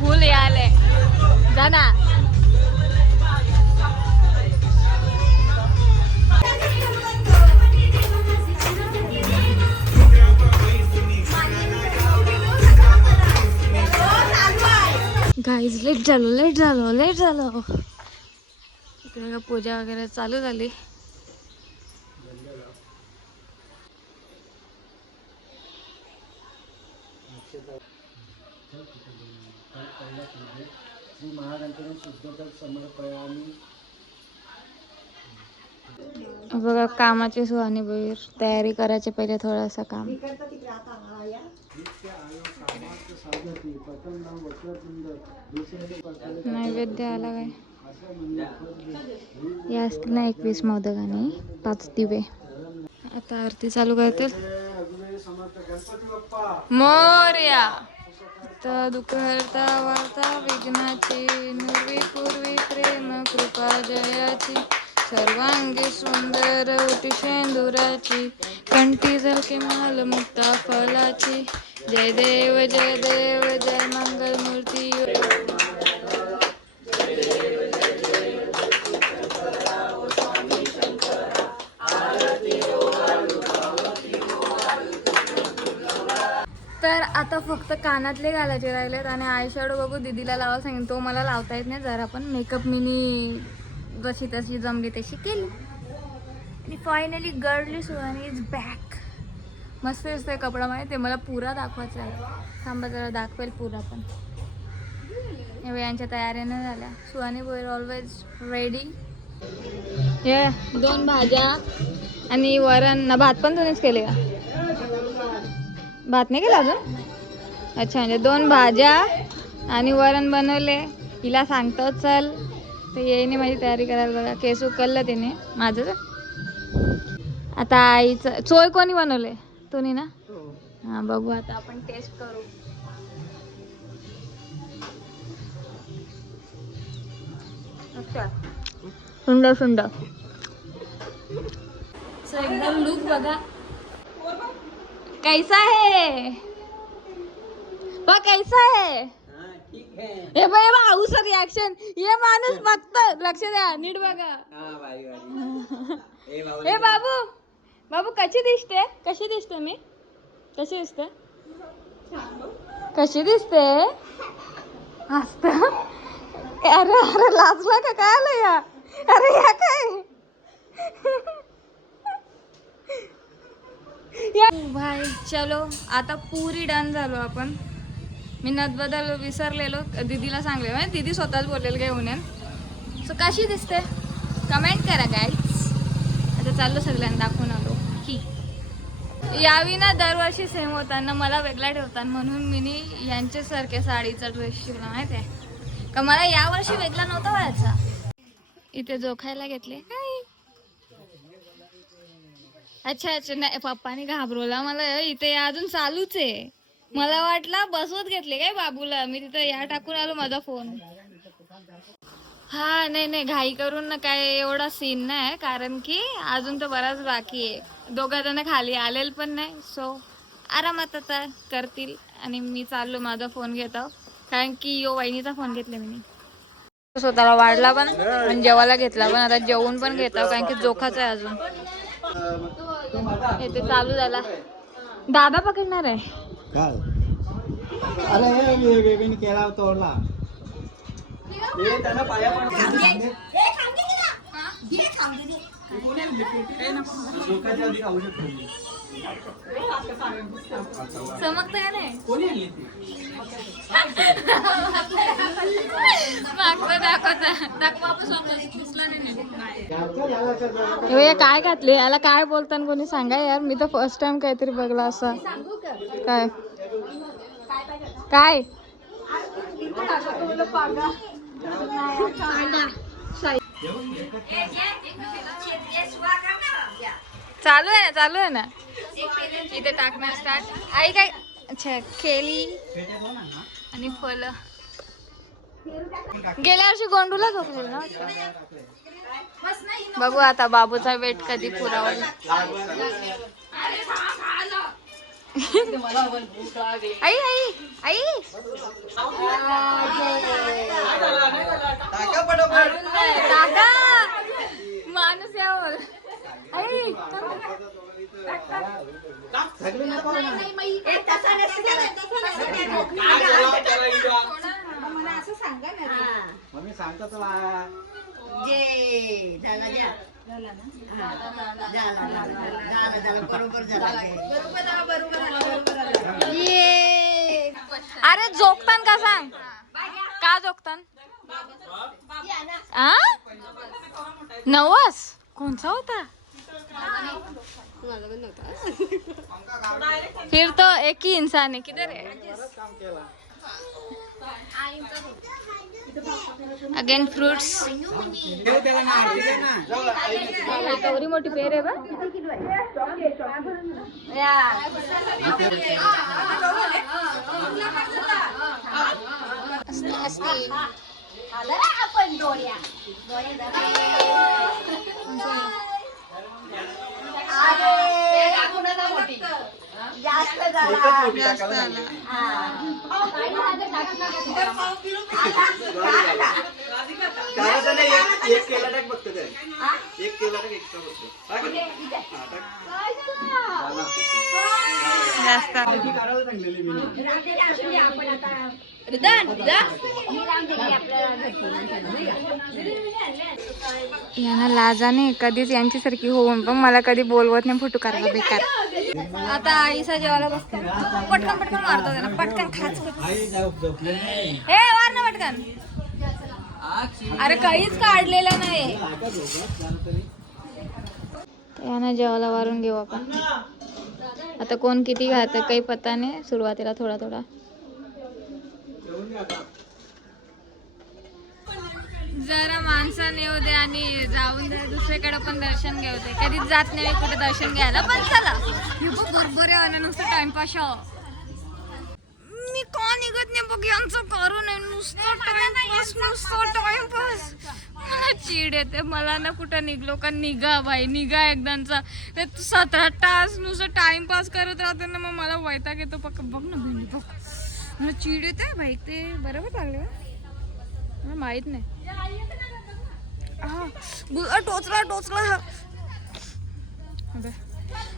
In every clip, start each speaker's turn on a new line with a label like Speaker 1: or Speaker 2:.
Speaker 1: फुल याले जा ना. गाईज लेट झालो लेट झालो लेट झालो. इकडे पूजा वगैरे चालू झाली.
Speaker 2: श्री महाराजांकडून शुद्धकर समर्पयामी
Speaker 1: बघा कामाची सुहानी बहीर. तयारी करायची पहिले थोडासा काम. नैवेद्य आला काय? या असतील ना एकवीस मोदक आणि पाच दिवे. आता आरती चालू करतील. मोर्या! तर दुःख वार्ता विघ्नाची नुरवी पूर्वी प्रेम कृपा जयाची. सर्वांगी सुंदर उटी शेंदुराची. कंठी झलके माल मुक्ता फलाची. जय देव जय देव जय मंगल आता फक्त कानातले घालायचे राहिलेत आणि आय शॅडो बघू दीदीला लावा सांगेन. तो मला लावता येत नाही जरा पण मेकअप मिनी जशी तशी जमली तशी केली. आणि finally girly Suhani is back मस्त दिसतोय कपडा माहिती ते मला पुरा दाखवायचा आहे. थांबा जरा दाखवेल पुरा पण. या यांच्या तयारीनं झाल्या. सुहानी बोयर ऑलवेज रेडी हे दोन भाज्या आणि वरण. भात पण तुम्हीच केले का? भात नाही केला अजून? अच्छा म्हणजे दोन भाज्या आणि वरण बनवले. हिला सांगतो चल. तर येईने माझी तयारी करायला बघा. केस उकललं तिने. माझं आता आईचं चोय कोणी बनवले? तुम्ही ना? हां. बघू आता आपण टेस्ट करू. अच्छा. सुंदर सुंदर. एकदम लुक बघा. कैसा है? बा कैसा है. हे बघ भाऊच रिॲक्शन हे माणूस बघत लक्ष द्या नीट बघा. हे बाबू बाबू. कशी दिसते? कशी दिसते मी? कशी दिसते? कशी दिसते? हसत अरे अरे लाजला का? काय आलं या? अरे या काय? भाई चलो आता पुरी डन झालो आपण. मी नदबदल विसरलेलो. दीदीला सांगले म्हणजे दीदी स्वतःच बोललेलं घेऊन येऊन सो कशी दिसते? कमेंट करा काय आता चाललो सगळ्यांना दाखवून आलो. की यावी ना दरवर्षी सेम होताना मला वेगळा ठेवतात म्हणून मी यांच्यासारख्या साडीचा ड्रेस शिवला माहिती आहे? का मला यावर्षी वेगळा नव्हता व्हायचा इथे जोखायला घेतले. अच्छा अच्छा. नाही पप्पाने घाबरवला. मला इथे अजून चालूच आहे. मला वाटला बसवत घेतले काय बाबूला? मी तिथं या टाकून आलो माझा फोन हा नाही नाही घाई करून ना काय एवढा सीन नाही कारण की अजून तर बराच बाकी आहे. दोघा जण खाली आलेल पण नाही सो आरामात आता करतील. आणि मी चाललो माझा फोन घेत कारण की यो वहिनीचा फोन घेतले मी स्वतःला वाढला पण आणि जेवायला घेतला पण. आता जेवून पण घेता कारण की जोखाच आहे अजून. हे ते चालू झाला. दादा पकडणार आहे.
Speaker 2: काय अरे हे बेबीने केला तोडला हे?
Speaker 1: चमकत का नाही हे काय घातले? याला काय बोलताना कोणी सांगा यार? मी तर फर्स्ट टाइम काहीतरी बघला असं. काय? काय? चालू आहे ना चालू आहे ना. इथे टाकणार स्टार्ट आई काय? अच्छा केली आणि फल गेल्या वर्षी गोंडूला झोपलेलं ना बघू आता बाबूचा वेट कधी पुरावा. आई आई आई.
Speaker 2: टाका
Speaker 1: माणूस यावर आई
Speaker 2: सगळे नको ना. मग मी सांगतो तुला.
Speaker 3: जे झाला झाला झाला झाला झाला बरोबर झाला
Speaker 1: ये अरे जोगतान का सांग का जोगतान आ नवस कोणचा होता फिर तो एक ही इंसान है किधर है अगेन फ्रुट्स एवढी मोठी पेर आहे बा
Speaker 3: जास्त
Speaker 2: त्याने एक एक केला टाक बघतो काय एक केला टाक एक्स्ट्रा बघतो. झाला.
Speaker 1: जास्त. यांना लाजाने कधीच यांच्यासारखी होऊन पण मला कधी बोलवत नाही फोटो काढायला बेकार. आता आईसा जेवायला बसते. पटकन पटकन मारतो त्यांना पटकन खाच.
Speaker 2: नाही
Speaker 1: हे वार ना पटकन. अरे काहीच काढलेलं नाही. यांना जेवायला वारून घेऊ आपण. आता कोण किती खातं काही पत्ता नाही. सुरुवातीला थोडा थोडा. जरा माणसाने येऊ दे आणि जाऊन दे. दुसरीकडे पण दर्शन घेऊ दे. कधीच जात नाही कुठे दर्शन घ्यायला. पण चला. हे बरोबर आहे आणि नुसतं टाइमपास मी का निघत नाही बघ यांचं करून नये नुसतं टाइमपास नुसतं टाइमपास. मला चीड येते. मला ना कुठं निघलो का निघा बाई निघा एकदाचा. ते सतरा तास नुसतं टाइमपास करत राहते ना मग मला वैताग येतो. पक्क बघ ना बहिणी बघ. मला चीड येते बाई ते बरोबर लागले. मला माहीत नाही. आ, गुला टोचला टोचला. अबे,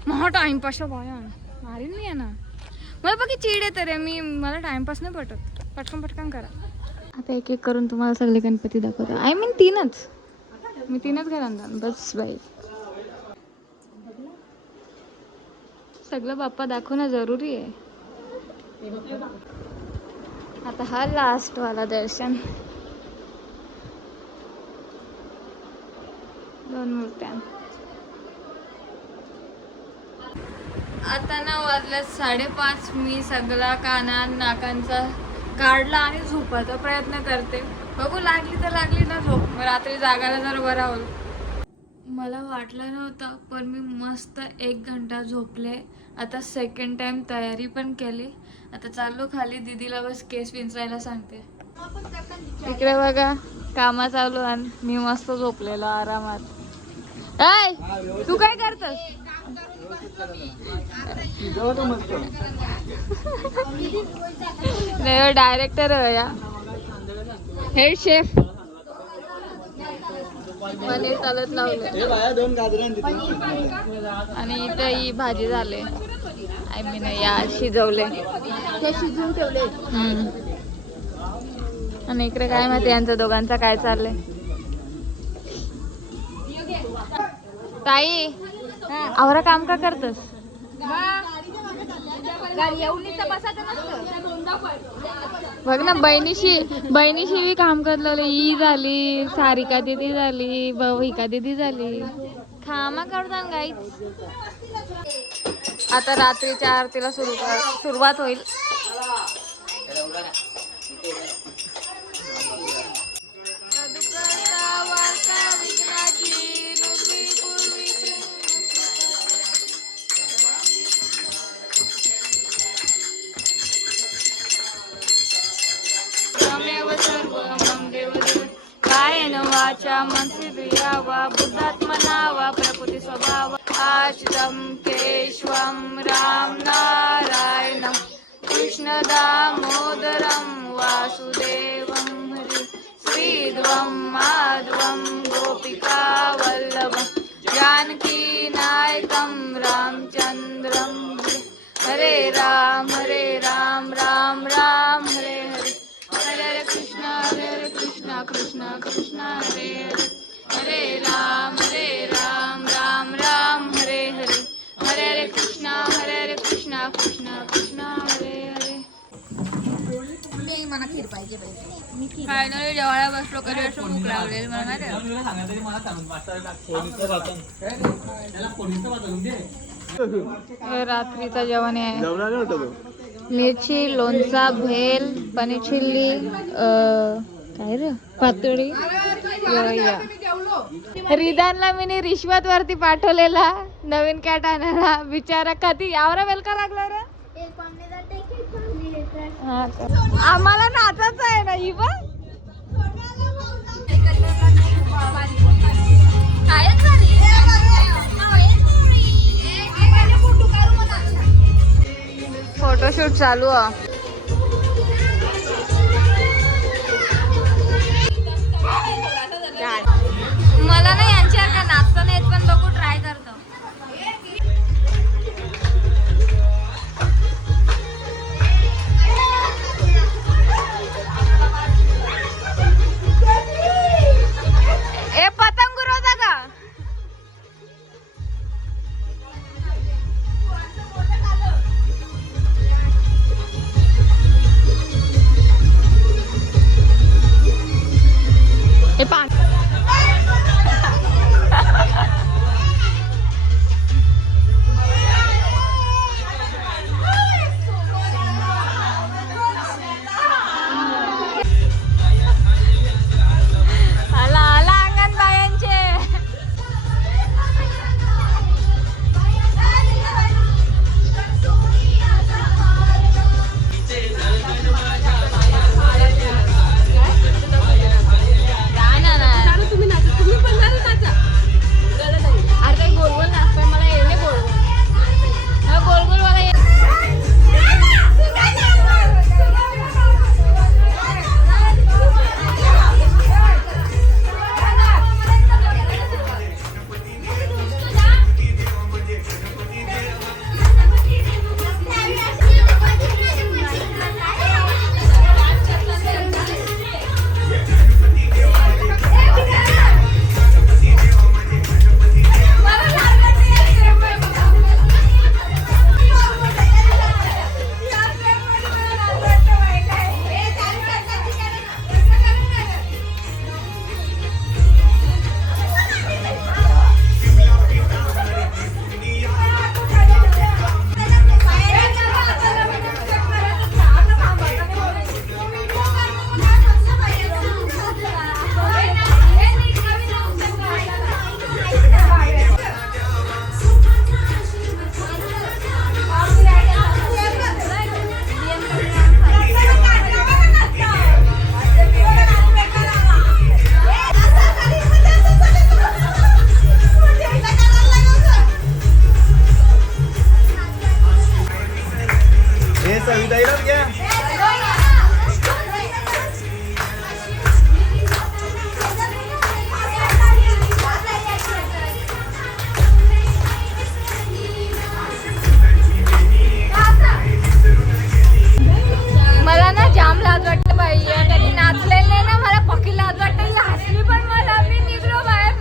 Speaker 1: महा टाइमपास बाया. मारीन मी ना मला बघी चीड येते रे मी मला टाइमपास नाही पटत. पटकन पटकन करा. आता एक एक करून तुम्हाला सगळे गणपती दाखवतो. आय मीन तीनच. मी तीनच घरांना बस बाई. सगळं बाप्पा दाखवणं जरुरी आहे. आता हा लास्ट वाला दर्शन. दोन मूर्त्या आता ना वाजल्यात साडेपाच. मी सगळा काना नाकांचा काढला आणि झोपायचा प्रयत्न करते. बघू लागली तर लागली ना झोप. रात्री जागायला जर बरा होईल. मला वाटलं नव्हतं पण मी मस्त एक घंटा झोपले. आता सेकंड टाइम तयारी पण केली. आता चाललो खाली. दीदीला बस केस विंचरायला सांगते. इकडे बघा कामा चालू आणि मी मस्त झोपलेलो आरामात. ऐ तू काय करतस? नाही डायरेक्टर या. हेड शेफ पनीर तलत लावले
Speaker 2: हे बाया दोन गाजरां तिथे.
Speaker 1: आणि इथं ही भाजी झाले. आय मीन या शिजवले.
Speaker 3: ते शिजून ठेवले.
Speaker 1: हम्म. आणि इकडे काय माहिती यांचं दोघांचं काय चाललंय? ताई आवरा काम का करतस? बघ ना बहिणीशी बहिणीशी बी काम करलं ही झाली सारिका दिदी झाली भविका दिदी झाली. खामा करतात गाईच आता रात्रीच्या आरतीला सुरू सुरुवात होईल. प्रकृती स्वभाव आश्रम केशवम राम नारायणं कृष्णदामोदरं वासुदेवं हरि श्रीध्वं माधवम गोपिका वल्लभम
Speaker 3: मला खीर पाहिजे पाहिजे.
Speaker 1: फायनली जेवायला बसलो कधी असं भूक लागलेली मला माहिती आहे? हे रात्रीचं जेवण आहे.
Speaker 2: जेवणार नाही होतं
Speaker 1: मिरची लोणचा भेल पनीर चिल्ली अं, काय रे? पातळी. रिदानला मी रिश्वत वरती पाठवलेला नवीन कॅट आणायला. बिचारा कधी? यावरा वेल का लागला रे? आम्हाला नाचाच आहे ना ही बघ फोटोशूट चालू आहे. हे
Speaker 2: घ्या.
Speaker 1: मला ना जाम लाज वाटतं बाई. कधी नाचलेलं नाही ना मला पकी लाज वाटते. हसली पण मला. मी निघलो बाहेर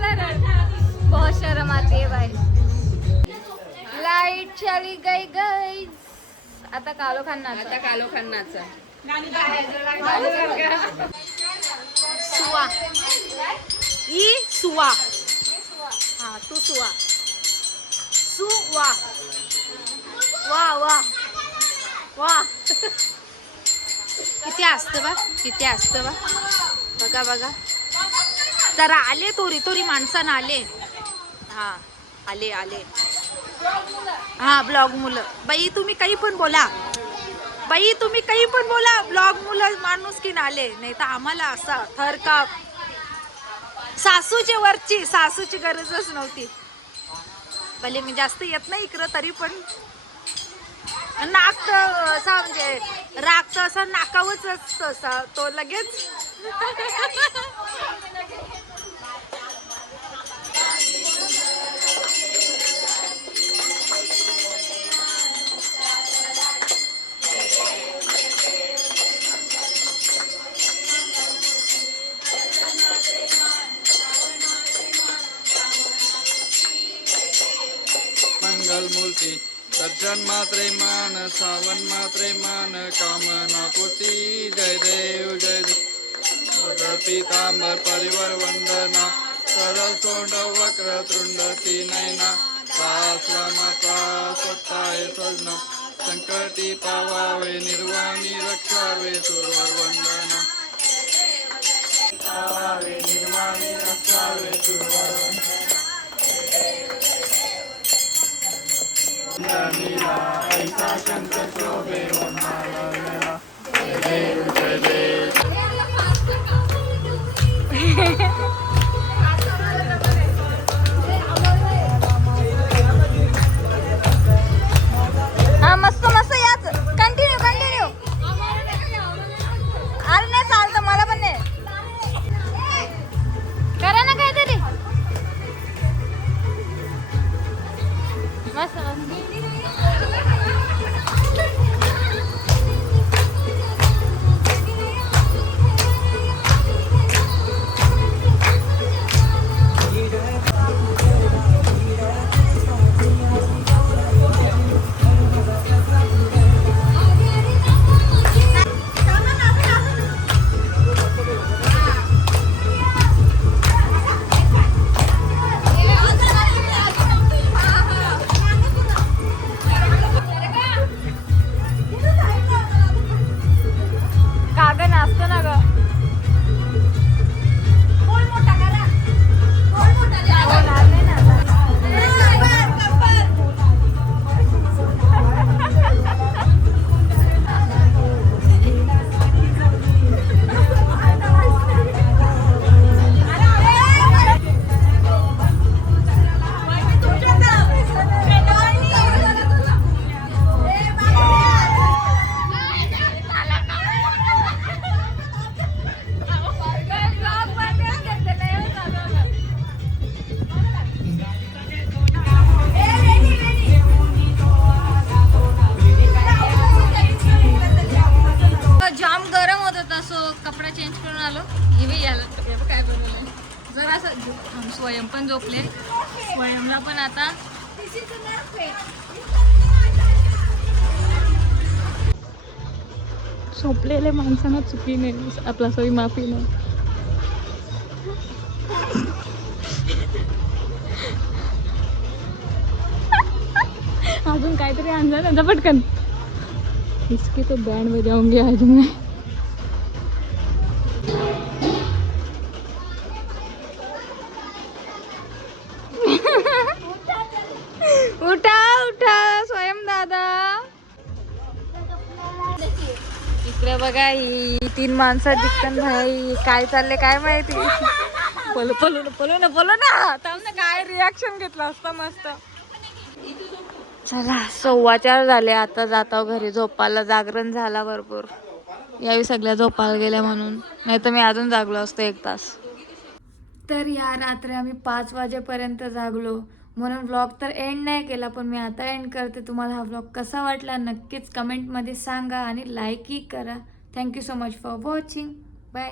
Speaker 1: बहुत शरम आती है भाई लाइट चली गई गई. आता कालो खान नाच
Speaker 3: आता कालो खन्नाचा.
Speaker 1: सुवा. ई सुवा. हा तू सुवा. सुवा. वा वा. वा.
Speaker 4: किती असतं बा? किती असतं बा? बघा बघा. जरा आले तोरी तोरी माणसानं आले. हा आले आले. हा ब्लॉग मुलं. बाई तुम्ही काही पण बोला. बाई तुम्ही काही पण बोला. ब्लॉग मुलं माणूस की नाले? नाही तर आम्हाला असा थरकाप. सासूची वरची सासूची गरजच नव्हती. भले मी जास्त येत नाही इकडं तरी पण. नाक तर असा म्हणजे राग तर असा नाकावच असतो असा तो लगेच.
Speaker 5: दर्शन मात्रे मान सावन मात्रे मान कामना पोती जय देव जय देव। पितांबर परिवार वंदना सरल सोंड वक्र तृंड ती नयना सहस्रमाता स्वतः स्वर्ण संकटी पावावे निर्वाणी रक्षावे सुरवर वंदना। पावावे निर्वाणी रक्षावे सुरवर वंदना।
Speaker 1: हा मस्त मस्त याच कंटिन्यू कंटिन्यू अरे नाही चालतं मला पण नाही करा ना काहीतरी मस्त मस्त कागद असतो ना ग जाम गरम होत होता सो कपडा चेंज करून आलो हे बी याला हे बघ काय बनवलंय जरा असं झो- स्वयं पण झोपले स्वयंला पण आता. झोपलेले माणसांना चुकी नाही आपला सोयी माफी नाही. अजून काहीतरी आणजा त्यांचा पटकन इसके तो बैंड बजाऊंगी आज मैं इकडे बघा ही तीन माणसं दिसतात भाई. काय चालले काय माहिती? पलो पलो ना पलो ना पलो ना. त्यांना ना काय रिॲक्शन घेतलं असतं मस्त. चला सव्वा चार झाले. आता जाता घरी. झोपायला जागरण झाला भरपूर. यावी सगळ्या झोपायला गेल्या म्हणून. नाही तर मी अजून जागलो असतो एक तास. तर या रात्री आम्ही पाच वाजेपर्यंत जागलो. म्हणून व्लॉग तर एंड नाही केला पण मी आता एंड करते. तुम्हाला हा व्लॉग कसा वाटला नक्कीच कमेंटमध्ये सांगा आणि लाईकही करा. Thank you so much for watching bye